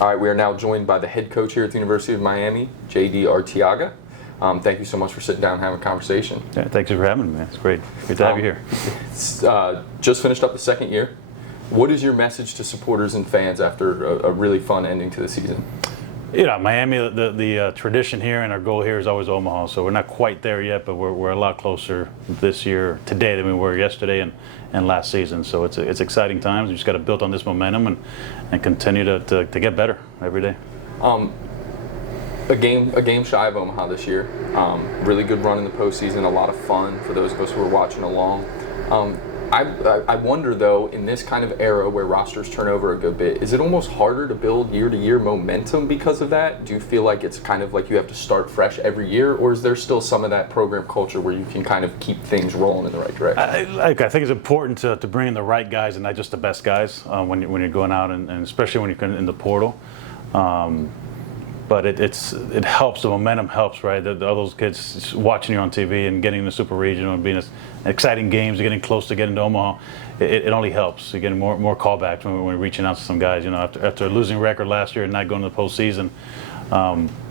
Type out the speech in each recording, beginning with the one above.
All right, we are now joined by the head coach here at the University of Miami, J.D. Arteaga. Thank you so much for sitting down and having a conversation. Yeah, thanks for having me, man. It's great. Good to have you here. Just finished up the second year. What is your message to supporters and fans after a really fun ending to the season? You know, Miami, the tradition here and our goal here is always Omaha, so we're not quite there yet, but we're a lot closer this year, today, than we were yesterday and last season. So it's exciting times. We just got to build on this momentum and continue to get better every day. A game shy of Omaha this year. Really good run in the postseason, a lot of fun for those of us who are watching along. I wonder, though, in this kind of era where rosters turn over a good bit, is it almost harder to build year-to-year momentum because of that? Do you feel like it's kind of like you have to start fresh every year, or is there still some of that program culture where you can kind of keep things rolling in the right direction? I think it's important to bring in the right guys and not just the best guys when you're going out, and especially when you're in the portal. But it helps. The momentum helps, right? All those kids watching you on TV and getting the Super Regional and being exciting games, getting close to getting to Omaha. It only helps. You're getting more callbacks when we're reaching out to some guys. You know, after a losing record last year and not going to the postseason,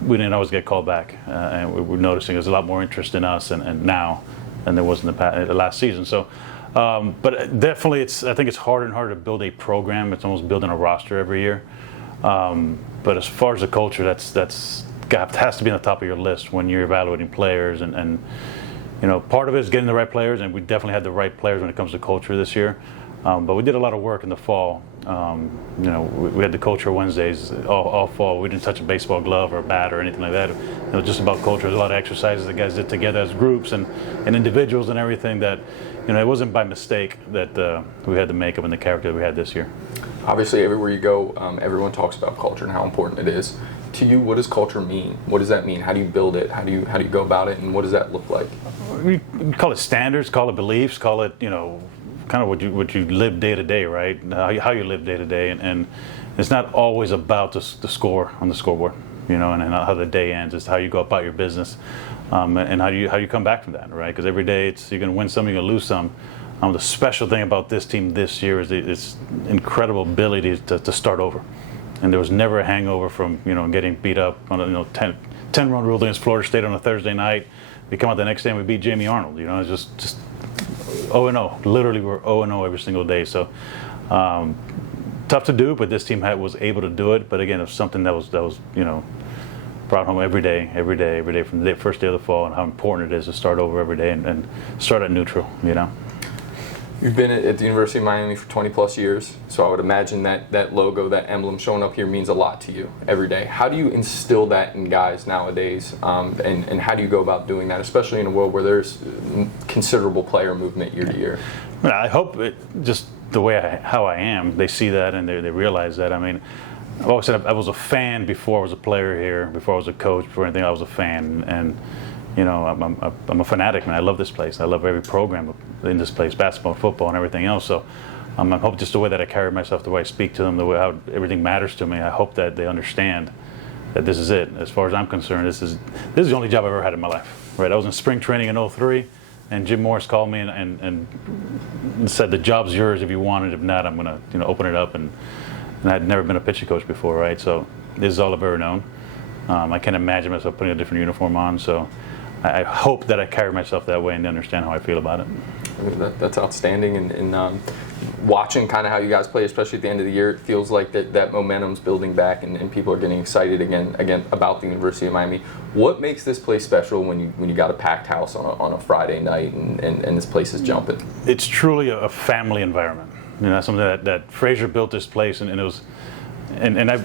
we didn't always get called back, and we're noticing there's a lot more interest in us and now than there was in the last season. So. But definitely, I think it's harder and harder to build a program. It's almost building a roster every year. But as far as the culture, that's has to be on the top of your list when you're evaluating players, and you know, part of it is getting the right players, and we definitely had the right players when it comes to culture this year. But we did a lot of work in the fall. You know, we had the culture Wednesdays all fall. We didn't touch a baseball glove or a bat or anything like that. It was just about culture. There's a lot of exercises the guys did together as groups and individuals and everything that, you know, it wasn't by mistake that we had the makeup and the character that we had this year. Obviously, everywhere you go, everyone talks about culture and how important it is. To you, what does culture mean? What does that mean? How do you build it? How do you go about it? And what does that look like? We call it standards, call it beliefs, call it, you know, kind of what you live day to day, right? How you live day to day, and it's not always about the score on the scoreboard, you know, and how the day ends. It's how you go about your business, and how you come back from that, right? Because every day you're going to win some, you're going to lose some. The special thing about this team this year is its incredible ability to start over, and there was never a hangover from, you know, getting beat up on a 10-run rule against Florida State on a Thursday night. We come out the next day and we beat Jamie Arnold. You know, it's just 0-0. Literally, we're 0-0 every single day. So tough to do, but this team was able to do it. But again, it was something that was you know, brought home every day from the first day of the fall, and how important it is to start over every day and start at neutral. You know. You've been at the University of Miami for 20 plus years, so I would imagine that logo, that emblem showing up here means a lot to you every day. How do you instill that in guys nowadays, and how do you go about doing that, especially in a world where there's considerable player movement year to year? I hope just the way how I am, they see that and they realize that. I mean, I've always said I was a fan before I was a player here, before I was a coach, before anything I was a fan, and you know, I'm a fanatic, man. I love this place. I love every program in this place, basketball, football, and everything else. So I hope just the way that I carry myself, the way I speak to them, the way how everything matters to me, I hope that they understand that this is it. As far as I'm concerned, this is the only job I've ever had in my life. Right? I was in spring training in 2003, and Jim Morris called me and said, the job's yours if you want it. If not, I'm going to open it up. And I'd never been a pitching coach before, right? So this is all I've ever known. I can't imagine myself putting a different uniform on. So I hope that I carry myself that way and understand how I feel about it. I mean, that's outstanding. And watching kind of how you guys play, especially at the end of the year, it feels like that momentum's building back and people are getting excited again about the University of Miami. What makes this place special when you got a packed house on a Friday night and this place is jumping? It's truly a family environment. You know, that's something that Frazier built this place, and it was. And I'm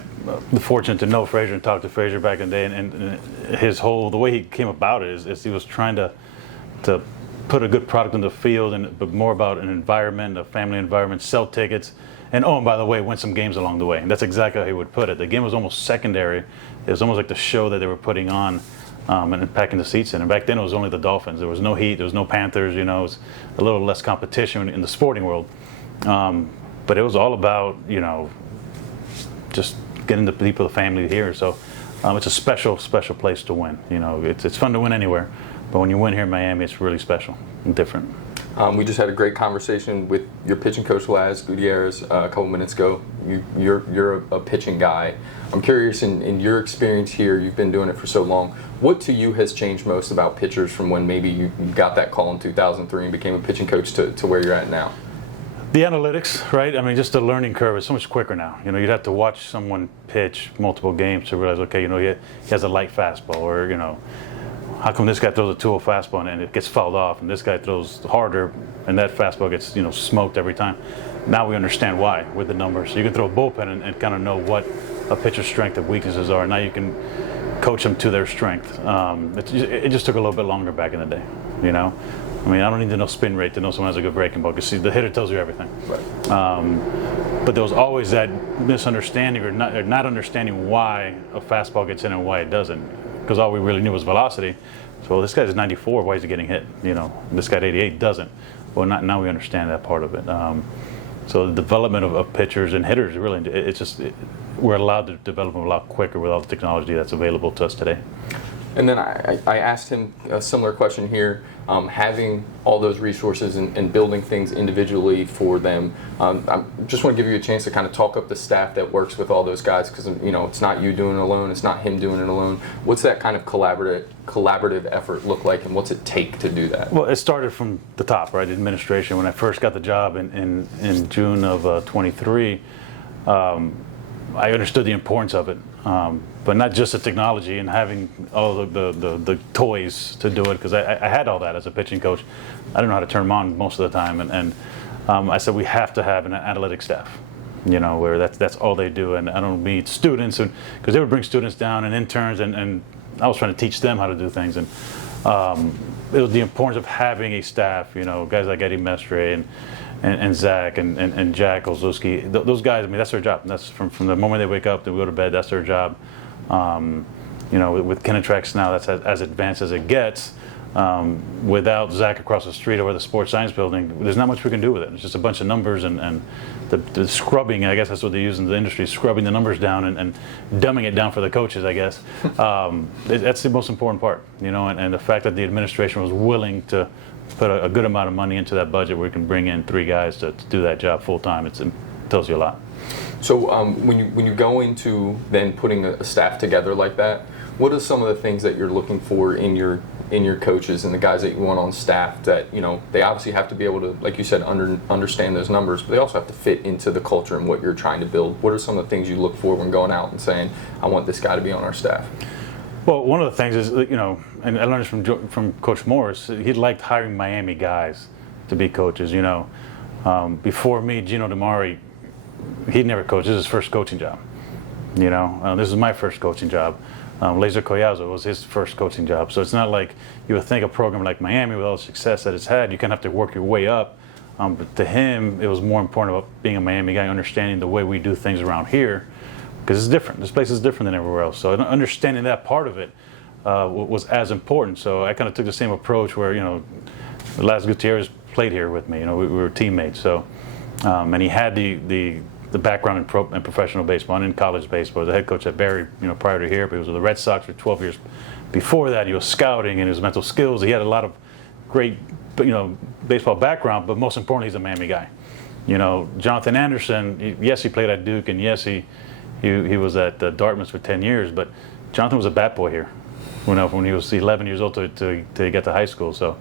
fortunate to know Frazier and talk to Frazier back in the day, and the way he came about it is he was trying to put a good product in the field, but more about an environment, a family environment, sell tickets, and by the way, win some games along the way. And that's exactly how he would put it. The game was almost secondary. It was almost like the show that they were putting on and packing the seats in. And back then it was only the Dolphins. There was no Heat, there was no Panthers. You know, it was a little less competition in the sporting world. But it was all about, you know, just getting the people, the family here. So it's a special place to win. You know, it's fun to win anywhere, but when you win here in Miami, it's really special and different. We just had a great conversation with your pitching coach, Laz Gutierrez, a couple minutes ago. You're a pitching guy. I'm curious, in your experience here, you've been doing it for so long, what to you has changed most about pitchers from when maybe you got that call in 2003 and became a pitching coach to where you're at now? The analytics, right? I mean, just the learning curve is so much quicker now. You know, you'd have to watch someone pitch multiple games to realize, okay, you know, he has a light fastball, or, you know, how come this guy throws a 2-0 fastball and it gets fouled off, and this guy throws harder and that fastball gets, you know, smoked every time. Now we understand why with the numbers. So you can throw a bullpen and kind of know what a pitcher's strength and weaknesses are. Now you can coach them to their strength. It just took a little bit longer back in the day, you know. I mean, I don't need to know spin rate to know someone has a good breaking ball, because see, the hitter tells you everything. Right. But there was always that misunderstanding or not understanding why a fastball gets in and why it doesn't, because all we really knew was velocity. So this guy's 94, why is he getting hit? You know, this guy at 88 doesn't. Well, now we understand that part of it. So the development of pitchers and hitters, really, we're allowed to develop them a lot quicker with all the technology that's available to us today. And then I asked him a similar question here. Having all those resources and building things individually for them, I just want to give you a chance to kind of talk up the staff that works with all those guys, because, you know, it's not you doing it alone, it's not him doing it alone. What's that kind of collaborative effort look like, and what's it take to do that? Well, it started from the top, right? Administration. When I first got the job in June of 23, I understood the importance of it. But not just the technology and having all the toys to do it, because I had all that as a pitching coach. I didn't know how to turn them on most of the time, and I said we have to have an analytic staff, you know, where that's all they do. And I don't mean students, because they would bring students down and interns, and I was trying to teach them how to do things. And it was the importance of having a staff, you know, guys like Eddie Mestre and Zach and Jack Olszewski. Those guys, I mean, that's their job. That's from the moment they wake up to go to bed, that's their job. You know, with Kinetrax now, that's as advanced as it gets. Without Zach across the street over the sports science building, there's not much we can do with it. It's just a bunch of numbers and the scrubbing, I guess that's what they use in the industry, scrubbing the numbers down and dumbing it down for the coaches, I guess. That's the most important part, you know, and the fact that the administration was willing to put a good amount of money into that budget where we can bring in 3 guys to do that job full time, it tells you a lot. So when you go into then putting a staff together like that, what are some of the things that you're looking for in your coaches and the guys that you want on staff? That, you know, they obviously have to be able to, like you said, understand those numbers, but they also have to fit into the culture and what you're trying to build. What are some of the things you look for when going out and saying, I want this guy to be on our staff? Well, one of the things is, you know, and I learned this from Coach Morris, he liked hiring Miami guys to be coaches, you know. Before me, Gino DeMari, he'd never coached. This is his first coaching job. You know, this is my first coaching job. Laser Collazo was his first coaching job. So it's not like you would think a program like Miami, with all the success that it's had, you kind of have to work your way up. But to him, it was more important about being a Miami guy, understanding the way we do things around here, because it's different. This place is different than everywhere else. So understanding that part of it was as important. So I kind of took the same approach where, you know, Laz Gutierrez played here with me. You know, we were teammates. So and he had the background in professional baseball and in college baseball. He was the head coach at Barry, you know, prior to here, but he was with the Red Sox for 12 years. Before that, he was scouting and his mental skills. He had a lot of great, you know, baseball background, but most importantly, he's a Miami guy. You know, Jonathan Anderson, yes, he played at Duke, and yes, he was at Dartmouth for 10 years, but Jonathan was a bat boy here when he was 11 years old to get to high school. So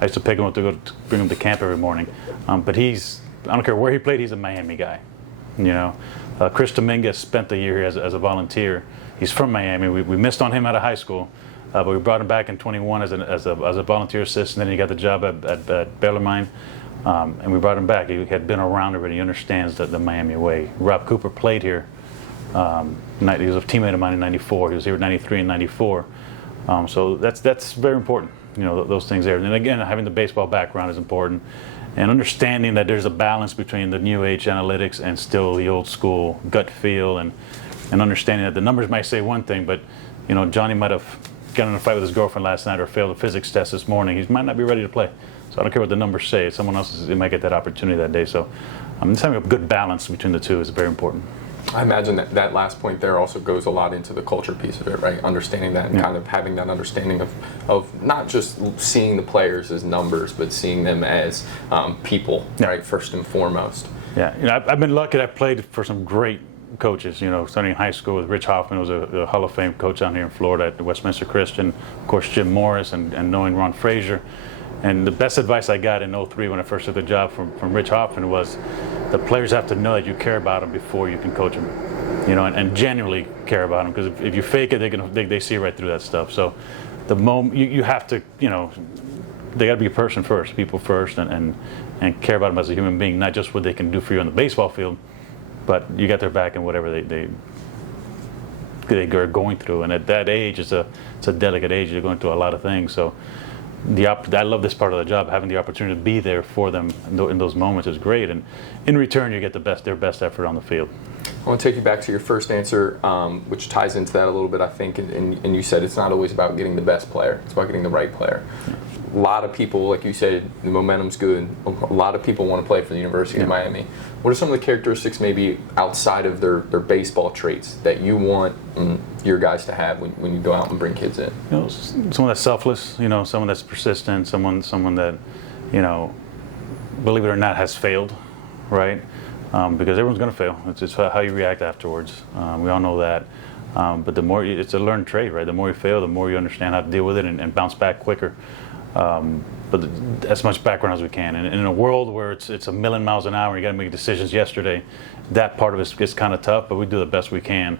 I used to pick him up to bring him to camp every morning. But I don't care where he played, he's a Miami guy. You know, Chris Dominguez spent the year here as a volunteer. He's from Miami. We missed on him out of high school, but we brought him back in 21 as a volunteer assistant. Then he got the job at Bellarmine, and we brought him back. He had been around already. He understands the Miami way. Rob Cooper played here. He was a teammate of mine in '94. He was here in '93 and '94. So that's very important. You know, those things there. And again, having the baseball background is important. And understanding that there's a balance between the new age analytics and still the old school gut feel, and understanding that the numbers might say one thing, but, you know, Johnny might have gotten in a fight with his girlfriend last night or failed a physics test this morning. He might not be ready to play. So I don't care what the numbers say. Someone else might get that opportunity that day. So just having a good balance between the two is very important. I imagine that last point there also goes a lot into the culture piece of it, right? Understanding that and kind of having that understanding of not just seeing the players as numbers, but seeing them as people, right? First and foremost. Yeah, I've been lucky. I played for some great coaches. Starting in high school with Rich Hoffman, was a Hall of Fame coach down here in Florida at Westminster Christian. Of course, Jim Morris and knowing Ron Frazier. And the best advice I got in '03 when I first took the job from Rich Hoffman was the players have to know that you care about them before you can coach them, and genuinely care about them, because if you fake it, they see right through that stuff. So the moment you have to, they got to be a person first, people first, and care about them as a human being, not just what they can do for you on the baseball field, but you got their back in whatever they are going through. And at that age, it's a delicate age. You're going through a lot of things. So I love this part of the job. Having the opportunity to be there for them in those moments is great, and in return, you get their best effort on the field. I want to take you back to your first answer, which ties into that a little bit, I think. And you said it's not always about getting the best player; it's about getting the right player. A lot of people, like you said, the momentum's good. A lot of people want to play for the University of Miami. What are some of the characteristics, maybe outside of their baseball traits, that you want your guys to have when you go out and bring kids in? Someone that's selfless. Someone that's persistent. Someone that, believe it or not, has failed, right? Because everyone's going to fail. It's just how you react afterwards. We all know that. But the more it's a learned trait, right? The more you fail, the more you understand how to deal with it and bounce back quicker. But as much background as we can. And in a world where it's a million miles an hour, and you got to make decisions yesterday, that part of it is kind of tough, but we do the best we can.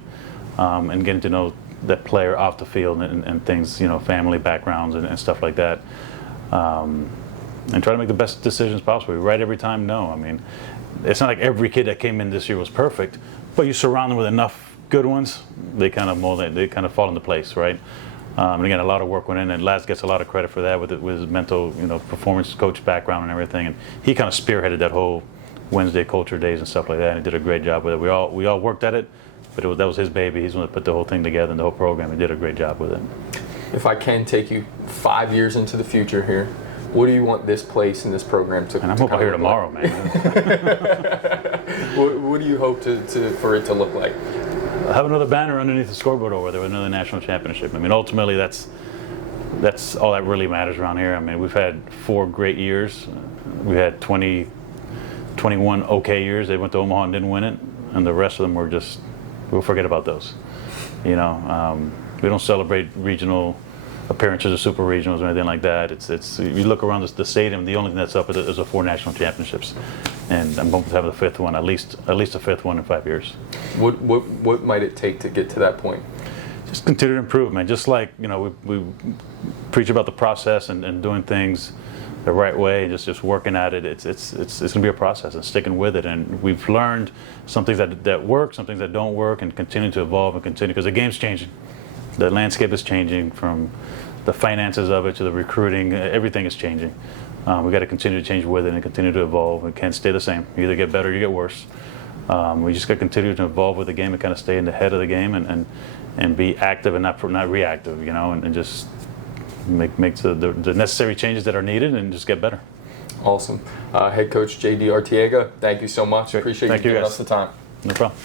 And getting to know that player off the field and things, family backgrounds and stuff like that. And try to make the best decisions possible. Right every time? No. I mean, it's not like every kid that came in this year was perfect, but you surround them with enough good ones, they kind of fall into place, right? And again, a lot of work went in, and Laz gets a lot of credit for that with his mental, performance coach background and everything. And he kind of spearheaded that whole Wednesday culture days and stuff like that, and he did a great job with it. We all worked at it, but that was his baby. He's the one that put the whole thing together and the whole program. He did a great job with it. If I can take you 5 years into the future here, what do you want this place and this program to? And I'm hoping here tomorrow, man. What do you hope for it to look like? Have another banner underneath the scoreboard over there with another national championship. I mean, ultimately, that's all that really matters around here. I mean, we've had 4 great years. We had 21 okay years. They went to Omaha and didn't win it, and the rest of them we'll forget about those. We don't celebrate regional appearances or super regionals or anything like that. It's you look around the stadium, the only thing that's up is the 4 national championships, and I'm hoping to have the 5th one, at least a 5th one in 5 years. What might it take to get to that point? Just continued improvement. Just like we preach about the process and doing things the right way, just working at it. It's going to be a process and sticking with it. And we've learned some things that work, some things that don't work, and continue to evolve and continue, because the game's changing. The landscape is changing, from the finances of it to the recruiting. Everything is changing. We've got to continue to change with it and continue to evolve. We can't stay the same. You either get better or you get worse. We just got to continue to evolve with the game and kind of stay in the head of the game and be active and not reactive, and just make the necessary changes that are needed and just get better. Awesome. Head coach J.D. Arteaga, thank you so much. Appreciate you giving us the time. No problem.